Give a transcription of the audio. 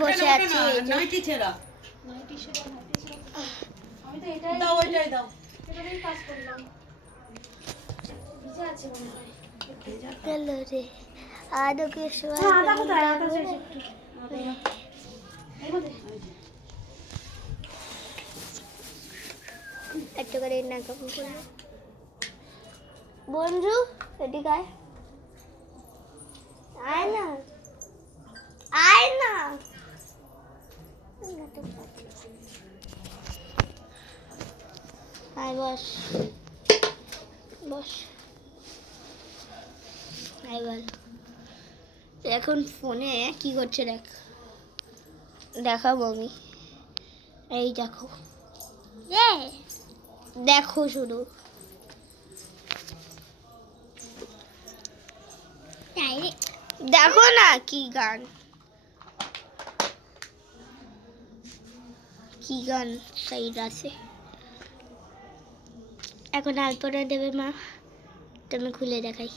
বসে আছি। নাইটি ছেড়া আমি তো এটাই দাও, ওইটাই দাও, এটাই কাজ করলাম। ভিজে আছে মনে হয়। গেল রে আদো কে শোয়া। আদা কোথায়? আদা শেষ একটু এই মধ্যে একটু করে না কখন করবো। বন্ধু এদিকে আয়, আয় না, আয় না। আয় বস, বস। আয় বল। এখন ফোনে কি করছে দেখ, দেখাবো আমি। এই দেখো, দেখো শুধু। দেখো না কি গান, কি গান সাইড আছে। এখন আলপনা দেবে মা, তুমি খুলে দেখাই।